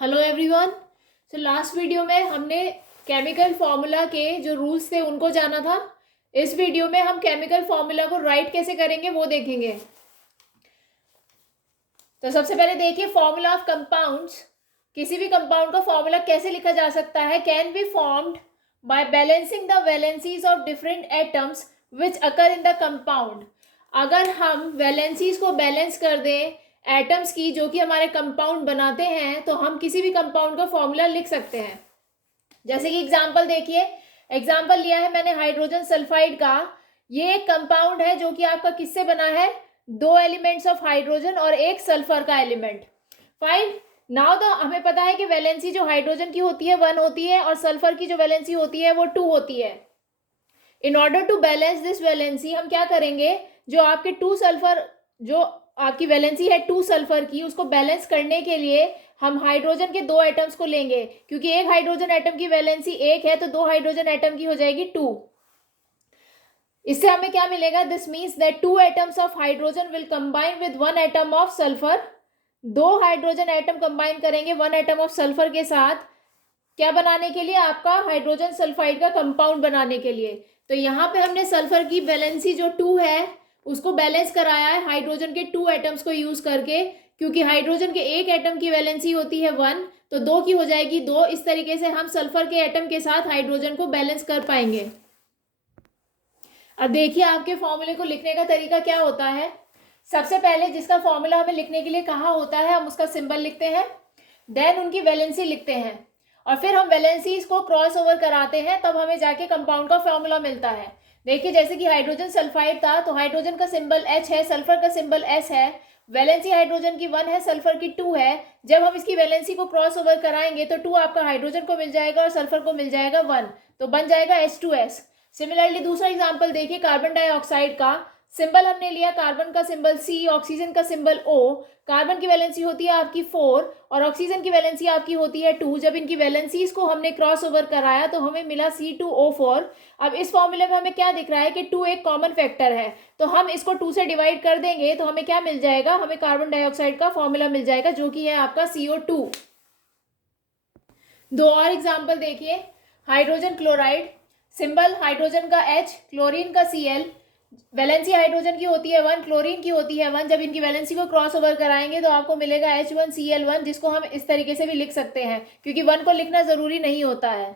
Hello everyone. So last video में हमने chemical formula के जो रूल्स थे उनको जाना था। इस वीडियो में हम केमिकल फॉर्मूला को राइट कैसे करेंगे वो देखेंगे। तो सबसे पहले देखिए फॉर्मूला ऑफ कंपाउंड्स। किसी भी कंपाउंड का फॉर्मूला कैसे लिखा जा सकता है। Can be formed by balancing the valencies of different atoms which occur in the compound. अगर हम वैलेंसीज को बैलेंस कर दें एटम्स की जो कि हमारे कंपाउंड बनाते हैं तो हम किसी भी कंपाउंड का फॉर्मूला लिख सकते हैं। जैसे कि एग्जांपल देखिए, एग्जांपल लिया है मैंने हाइड्रोजन सल्फाइड का। ये एक कंपाउंड है जो कि आपका किससे बना है, दो एलिमेंट्स ऑफ हाइड्रोजन और एक सल्फर का एलिमेंट। फाइन। नाउ तो हमें पता है कि वैलेंसी जो हाइड्रोजन की होती है 1 होती है और सल्फर की जो वैलेंसी होती है वो 2 होती है। In order to balance this valency हम क्या करेंगे, जो आपके 2 सल्फर, जो आपकी वैलेंसी है 2 सल्फर की, उसको बैलेंस करने के लिए हम हाइड्रोजन के 2 एटम्स को लेंगे। क्योंकि एक हाइड्रोजन एटम की वैलेंसी 1 है तो 2 हाइड्रोजन एटम की हो जाएगी 2। इससे हमें क्या मिलेगा, this means that 2 atoms of hydrogen will combine with 1 atom of sulphur. 2 hydrogen atom combine करेंगे 1 एटम ऑफ सल्फर के साथ, क्या बनाने के लिए, आपका हाइड्रोजन सल्फाइड का कंपाउंड बनाने के लिए। तो यहाँ पे हमने सल्फर की वैलेंसी जो 2 है उसको बैलेंस कराया है हाइड्रोजन के 2 एटम्स को यूज करके। क्योंकि हाइड्रोजन के एक एटम की वैलेंसी होती है 1 तो 2 की हो जाएगी 2। इस तरीके से हम सल्फर के एटम के साथ हाइड्रोजन को बैलेंस कर पाएंगे। अब देखिए आपके फॉर्मूले को लिखने का तरीका क्या होता है। सबसे पहले जिसका फॉर्मूला हमें लिखने के लिए कहा होता है हम उसका सिंबल लिखते हैं, देन उनकी वैलेंसी लिखते हैं और फिर हम वैलेंसीज को क्रॉस ओवर कराते हैं, तब हमें जाके कंपाउंड का फॉर्मूला मिलता है। देखिए जैसे कि हाइड्रोजन सल्फाइड था तो हाइड्रोजन का सिंबल H है, सल्फर का सिंबल S है, वैलेंसी हाइड्रोजन की 1 है, सल्फर की 2 है। जब हम इसकी वैलेंसी को क्रॉस ओवर कराएंगे तो 2 आपका हाइड्रोजन को मिल जाएगा और सल्फर को मिल जाएगा 1, तो बन जाएगा H2S। सिमिलरली दूसरा एग्जाम्पल देखिए कार्बन डाइऑक्साइड का। सिंबल हमने लिया कार्बन का सिंबल C, ऑक्सीजन का सिंबल O। कार्बन की वैलेंसी होती है आपकी 4 और ऑक्सीजन की वैलेंसी आपकी होती है 2। जब इनकी वैलेंसीज को हमने क्रॉस ओवर कराया तो हमें मिला C2O4। अब इस फॉर्मूले में हमें क्या दिख रहा है कि 2 एक कॉमन फैक्टर है, तो हम इसको 2 से डिवाइड कर देंगे तो हमें क्या मिल जाएगा, हमें कार्बन डाइऑक्साइड का फॉर्मूला मिल जाएगा जो कि है आपका CO2। दो और एग्जाम्पल देखिए, हाइड्रोजन क्लोराइड, सिंबल हाइड्रोजन का H, क्लोरीन का Cl। वैलेंसी हाइड्रोजन की होती है 1, क्लोरीन की होती है 1। जब इनकी वैलेंसी को क्रॉस ओवर कराएंगे तो आपको मिलेगा H1Cl1, जिसको हम इस तरीके से भी लिख सकते हैं क्योंकि 1 को लिखना जरूरी नहीं होता है।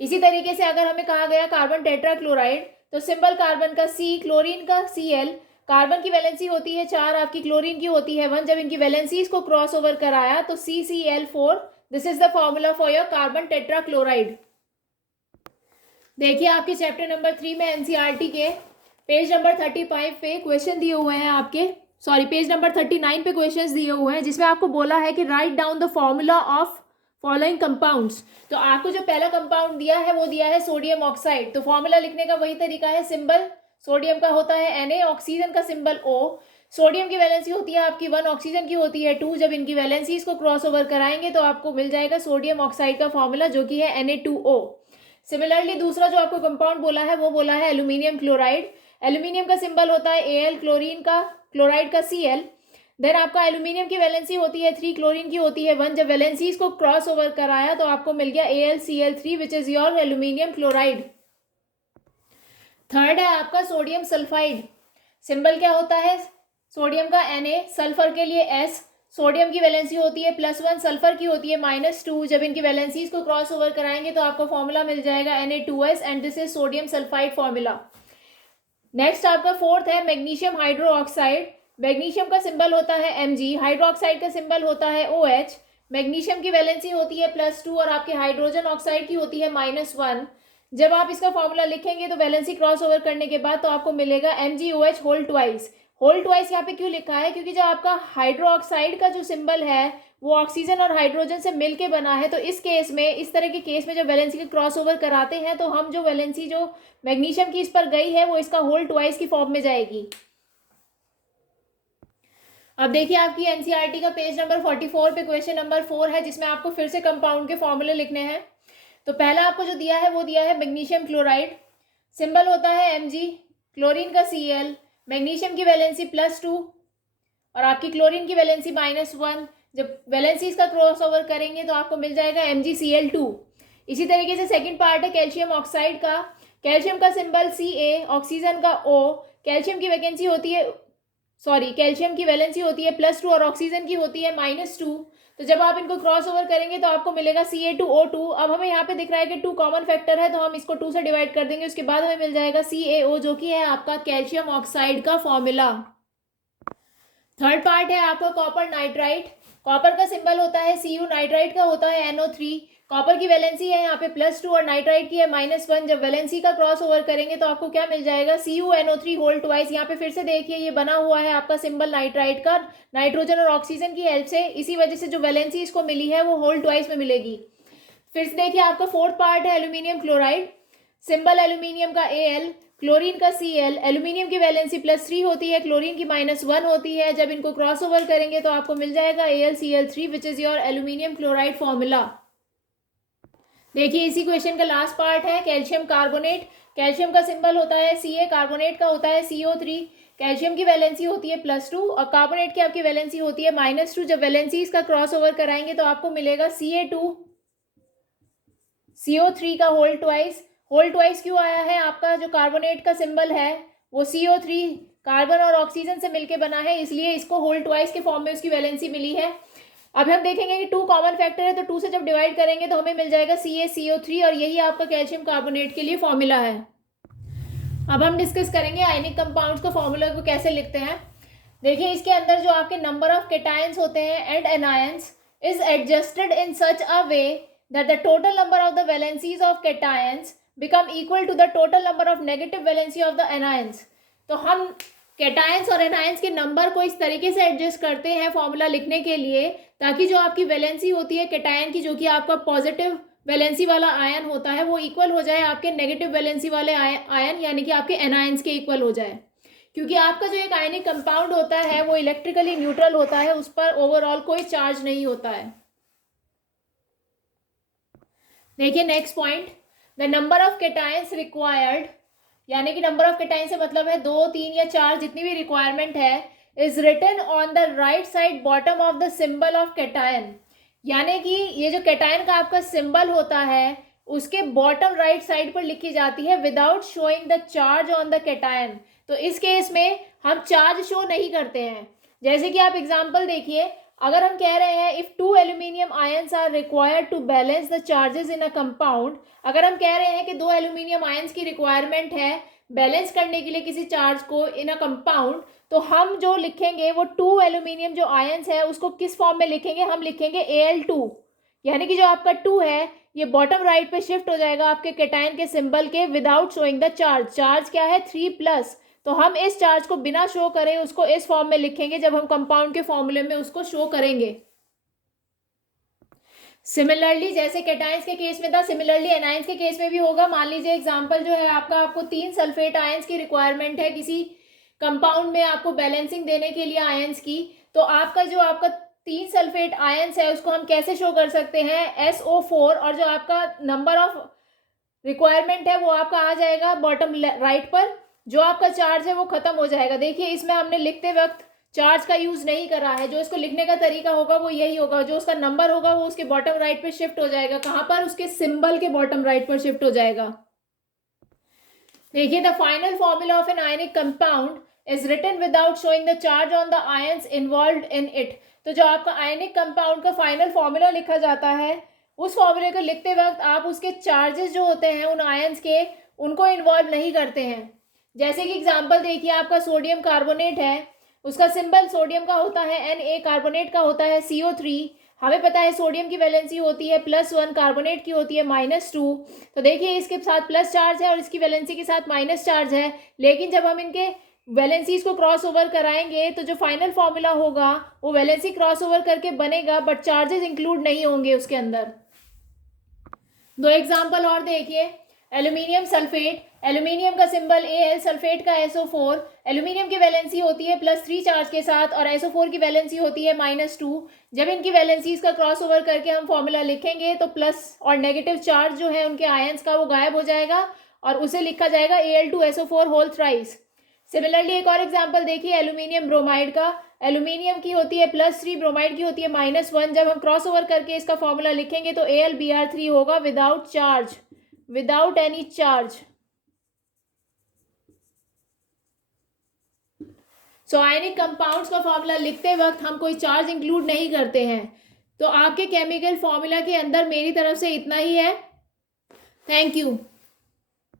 इसी तरीके से अगर हमें कहा गया कार्बन टेट्राक्लोराइड तो सिंबल कार्बन का C, क्लोरीन का Cl। कार्बन की वैलेंसी होती है 4, आपकी क्लोरीन की होती है 1। जब इनकी वैलेंसीज को क्रॉस ओवर कराया तो CCl4। This is the formula for your carbon tetrachloride. देखिए आपके चैप्टर नंबर 3 में एनसीईआरटी के पेज नंबर 35 पे क्वेश्चन दिए हुए हैं आपके, सॉरी पेज नंबर 39 पे क्वेश्चंस दिए हुए हैं जिसमें आपको बोला है कि write down the formula of following compounds. तो आपको जो पहला कंपाउंड दिया है वो दिया है सोडियम ऑक्साइड। तो फॉर्मूला लिखने का वही तरीका है, सिंबल सोडियम का होता है Na, ऑक्सीजन का सिंबल O। सोडियम की वैलेंसी होती है आपकी 1, ऑक्सीजन की होती है 2। जब इनकी वैलेंसी इसको क्रॉस ओवर कराएंगे तो आपको मिल जाएगा सोडियम ऑक्साइड का फॉर्मूला जो कि है Na2O। सिमिलरली दूसरा जो आपको कंपाउंड बोला है वो बोला है एल्यूमिनियम क्लोराइड। एल्यूमिनियम का सिंबल होता है Al, क्लोरीन का, क्लोराइड का Cl। देन आपका एल्यूमिनियम की वैलेंसी होती है 3, क्लोरीन की होती है 1। जब वैलेंसीज को क्रॉस ओवर कराया तो आपको मिल गया AlCl3 which is your aluminium chloride. Third है आपका सोडियम सल्फाइड। सिंबल क्या होता है, सोडियम का Na, सल्फर के लिए S। सोडियम की वैलेंसी होती है +1, सल्फर की होती है -2। जब इनकी वैलेंसीज को क्रॉस ओवर कराएंगे तो आपको फॉर्मूला मिल जाएगा Na2S and this is sodium sulphide formula. Next आपका फोर्थ है मैग्नीशियम हाइड्रो ऑक्साइड। मैग्नीशियम का सिंबल होता है Mg, हाइड्रो ऑक्साइड का सिंबल होता है OH। मैग्नीशियम की वैलेंसी होती है +2 और आपके हाइड्रोजन ऑक्साइड की होती है -1। जब आप इसका फॉर्मूला लिखेंगे तो वैलेंसी क्रॉस ओवर करने के बाद तो आपको मिलेगा MgOH whole twice. Whole twice यहाँ पे क्यों लिखा है, क्योंकि जो आपका हाइड्रो ऑक्साइड का जो सिंबल है वो ऑक्सीजन और हाइड्रोजन से मिलके बना है। तो इस केस में, इस तरह के केस में जब वैलेंसी के क्रॉस ओवर कराते हैं तो हम जो वैलेंसी जो मैग्नीशियम की इस पर गई है वो इसका होल ट्वाइस की फॉर्म में जाएगी। अब देखिए आपकी एनसीईआरटी का पेज नंबर 44 पे क्वेश्चन नंबर 4 है जिसमें आपको फिर से कंपाउंड के फॉर्मूले लिखने हैं। तो पहला आपको जो दिया है वो दिया है मैग्नीशियम क्लोराइड। सिंबल होता है Mg, क्लोरीन का Cl। मैग्नीशियम की वैलेंसी +2 और आपकी क्लोरीन की वैलेंसी -1। जब वैलेंसीज का क्रॉस ओवर करेंगे तो आपको मिल जाएगा MgCl2। इसी तरीके से सेकंड पार्ट है कैल्शियम ऑक्साइड का। कैल्शियम का सिंबल Ca, ऑक्सीजन का O। कैल्शियम की वैकेंसी होती है, कैल्शियम की वैलेंसी होती है +2 और ऑक्सीजन की होती है -2। तो जब आप इनको क्रॉस ओवर करेंगे तो आपको मिलेगा Ca2O2। अब हमें यहाँ पे दिख रहा है कि 2 कॉमन फैक्टर है, तो हम इसको 2 से डिवाइड कर देंगे। उसके बाद हमें मिल जाएगा CaO, जो कि है आपका कैल्शियम ऑक्साइड का फॉर्मूला। थर्ड पार्ट है आपका कॉपर नाइट्राइट। कॉपर का सिंबल होता है Cu, नाइट्राइट का होता है NO3। कॉपर की वैलेंसी है यहाँ पे +2 और नाइट्राइट की है -1। जब वैलेंसी का क्रॉस ओवर करेंगे तो आपको क्या मिल जाएगा, CuNO3 होल ट्वाइस। यहाँ पे फिर से देखिए ये बना हुआ है आपका सिंबल नाइट्राइट का, नाइट्रोजन और ऑक्सीजन की हेल्प से। इसी वजह से जो वैलेंसी इसको मिली है वो होल ट्वाइस में मिलेगी। फिर से देखिए आपका फोर्थ पार्ट है एल्यूमिनियम क्लोराइड। सिंबल एल्यूमिनियम का Al, क्लोरीन का Cl। एल्यूमिनियम की वैलेंसी +3 होती है, क्लोरीन की -1 होती है। जब इनको क्रॉस ओवर करेंगे तो आपको मिल जाएगा AlCl3, which is your aluminium chloride formula. देखिए इसी क्वेश्चन का लास्ट पार्ट है कैल्शियम कार्बोनेट। कैल्शियम का सिंबल होता है Ca, कार्बोनेट का होता है CO3। कैल्शियम की वैलेंसी होती है +2 और कार्बोनेट की आपकी वैलेंसी होती है -2। जब वैलेंसी इसका क्रॉस ओवर कराएंगे तो आपको मिलेगा Ca2 CO3 का होल ट्वाइस। होल ट्वाइस क्यों आया है, आपका जो कार्बोनेट का सिंबल है वो CO3 कार्बन और ऑक्सीजन से मिलके बना है, इसलिए इसको होल ट्वाइस के फॉर्म में उसकी वैलेंसी मिली है। अब हम देखेंगे कि 2 कॉमन फैक्टर है, तो 2 से जब डिवाइड करेंगे तो हमें मिल जाएगा CaCO3 और यही आपका कैल्शियम कार्बोनेट के लिए फॉर्मूला है। अब हम डिस्कस करेंगे आयनिक कंपाउंड्स को फॉर्मूला को कैसे लिखते हैं। देखिए इसके अंदर जो आपके नंबर ऑफ केटायंस होते हैं and anions is adjusted in such a way that the total number of the valencies of cations become equal to the total number of negative valency of the anions। तो हम cations और anions के number को इस तरीके से adjust करते हैं फॉर्मूला लिखने के लिए, ताकि जो आपकी वैलेंसी होती है केटायन की, जो कि आपका पॉजिटिव वैलेंसी वाला आयन होता है, वो इक्वल हो जाए आपके नेगेटिव वैलेंसी वाले आयन यानी कि आपके एनायंस के इक्वल हो जाए। क्योंकि आपका जो एक आयनिक कंपाउंड होता है वो इलेक्ट्रिकली न्यूट्रल होता है, उस पर ओवरऑल कोई चार्ज नहीं होता है। देखिए next point, the number of cations required, यानी कि नंबर ऑफ केटायन से मतलब है 2, 3 या 4 जितनी भी रिक्वायरमेंट है, is written on the right side bottom of the symbol of cation. यानी कि ये जो केटायन का आपका सिंबल होता है उसके बॉटम राइट साइड पर लिखी जाती है without showing the charge on the cation. तो इस केस में हम चार्ज शो नहीं करते हैं। जैसे कि आप एग्जांपल देखिए, अगर हम कह रहे हैं if 2 aluminium ions are required to balance the charges in a compound, अगर हम कह रहे हैं कि 2 एल्यूमिनियम आयंस की रिक्वायरमेंट है बैलेंस करने के लिए किसी चार्ज को इन अ कंपाउंड, तो हम जो लिखेंगे वो 2 एल्यूमिनियम जो आयंस है उसको किस फॉर्म में लिखेंगे, हम लिखेंगे Al2। यानी कि जो आपका 2 है ये बॉटम राइट पे शिफ्ट हो जाएगा आपके केटायन के सिंबल के without showing the charge. Charge क्या है 3+, तो हम इस चार्ज को बिना शो करे उसको इस फॉर्म में लिखेंगे जब हम कंपाउंड के फॉर्मूले में उसको शो करेंगे। सिमिलरली जैसे केटायंस के केस में था, सिमिलरली एनायंस के केस में भी होगा। मान लीजिए एग्जांपल जो है आपका, आपको 3 सल्फेट आयंस की रिक्वायरमेंट है किसी कंपाउंड में आपको बैलेंसिंग देने के लिए आयंस की, तो आपका जो आपका 3 सल्फेट आयंस है उसको हम कैसे शो कर सकते हैं, SO4, और जो आपका नंबर ऑफ रिक्वायरमेंट है वो आपका आ जाएगा बॉटम राइट पर, जो आपका चार्ज है वो खत्म हो जाएगा। देखिए इसमें हमने लिखते वक्त चार्ज का यूज नहीं करा है, जो इसको लिखने का तरीका होगा वो यही होगा, जो उसका नंबर होगा वो उसके बॉटम राइट पे शिफ्ट हो जाएगा। कहां पर, उसके सिंबल के बॉटम राइट पर शिफ्ट हो जाएगा। देखिए the final formula of an ionic compound is written without showing the charge on the ions involved in it. तो जो आपका आयनिक कंपाउंड का फाइनल फॉर्मूला लिखा जाता है, उस फॉर्मूले को लिखते वक्त आप उसके चार्जेस जो होते हैं उन आयंस के, उनको इन्वॉल्व नहीं करते हैं। जैसे कि एग्जांपल देखिए, आपका सोडियम कार्बोनेट है, उसका सिंबल सोडियम का होता है Na, कार्बोनेट का होता है CO3। हमें पता है सोडियम की वैलेंसी होती है +1, कार्बोनेट की होती है -2। तो देखिए इसके साथ प्लस चार्ज है और इसकी वैलेंसी के साथ माइनस चार्ज है, लेकिन जब हम इनके वैलेंसीज को क्रॉस ओवर कराएंगे तो जो फाइनल फॉर्मूला होगा वो वैलेंसी क्रॉस ओवर करके बनेगा, बट चार्जेस इंक्लूड नहीं होंगे उसके अंदर। 2 एग्जाम्पल और देखिए, एल्यूमिनियम सल्फेट, एल्यूमिनियम का सिंबल Al, सल्फेट का SO4। एल्यूमिनियम की वैलेंसी होती है +3 चार्ज के साथ और SO4 की वैलेंसी होती है -2। जब इनकी वैलेंसीज का क्रॉस ओवर करके हम फॉर्मूला लिखेंगे तो प्लस और नेगेटिव चार्ज जो है उनके आयंस का वो गायब हो जाएगा और उसे लिखा जाएगा Al2SO4 होल थ्राइस। सिमिलरली एक और एग्जाम्पल देखिए एल्यूमिनियम ब्रोमाइड का। एल्यूमिनियम की होती है +3, ब्रोमाइड की होती है -1। जब हम क्रॉस ओवर करके इसका फॉर्मूला लिखेंगे तो AlBr3 होगा without charge, without any charge. So आयनिक कंपाउंड्स का फॉर्मूला लिखते वक्त हम कोई चार्ज इंक्लूड नहीं करते हैं। तो आपके केमिकल फॉर्मूला के अंदर मेरी तरफ से इतना ही है। Thank you.